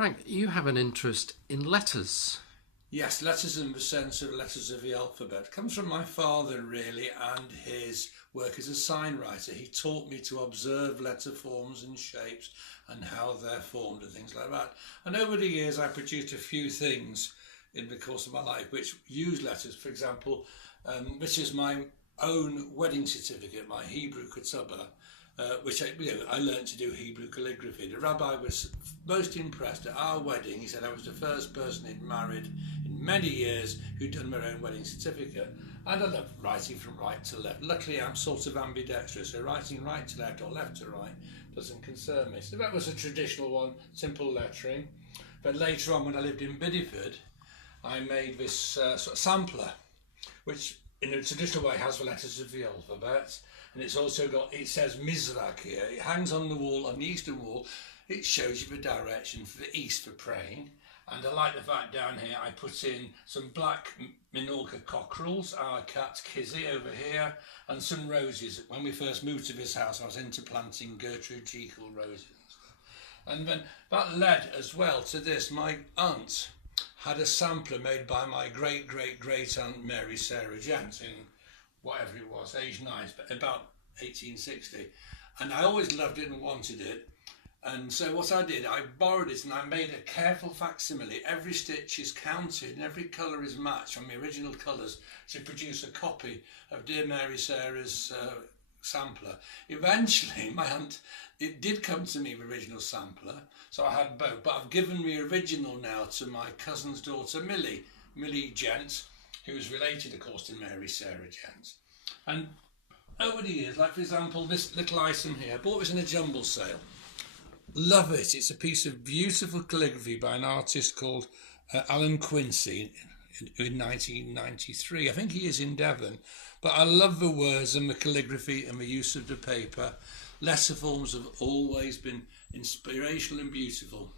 Frank, you have an interest in letters. Yes, letters in the sense of letters of the alphabet. It comes from my father, really, and his work as a sign writer. He taught me to observe letter forms and shapes and how they're formed and things like that. And over the years, I produced a few things in the course of my life which use letters. For example, this is my own wedding certificate, my Hebrew ketubah, which I learned to do Hebrew calligraphy. The rabbi was most impressed at our wedding. He said I was the first person he'd married in many years who'd done their own wedding certificate. And I love writing from right to left. Luckily, I'm sort of ambidextrous, so writing right to left or left to right doesn't concern me. So that was a traditional one, simple lettering. But later on, when I lived in Bideford, I made this sort of sampler, which in a traditional way has the letters of the alphabet. And it's also got, it says Mizrach here. It hangs on the wall, on the eastern wall. It shows you the direction for the east for praying. And I like the fact down here I put in some black Minorca cockerels, our cat Kizzy over here, and some roses. When we first moved to this house, I was into planting Gertrude Jekyll roses and stuff. And then that led as well to this. My aunt had a sampler made by my great-great-great-aunt Mary Sarah Gent in whatever it was, age 9, but about 1860. And I always loved it and wanted it. And so what I did, I borrowed it and I made a careful facsimile. Every stitch is counted and every colour is matched from the original colours to produce a copy of dear Mary Sarah's sampler. Eventually, my aunt, it did come to me, the original sampler, so I had both. But I've given the original now to my cousin's daughter, Millie Gent, who was related, of course, to Mary Sarah Gent. And over the years, like for example, this little item here, I bought this in a jumble sale. Love it. It's a piece of beautiful calligraphy by an artist called Alan Quincy in 1993. I think he is in Devon. But I love the words and the calligraphy and the use of the paper. Letter forms have always been inspirational and beautiful.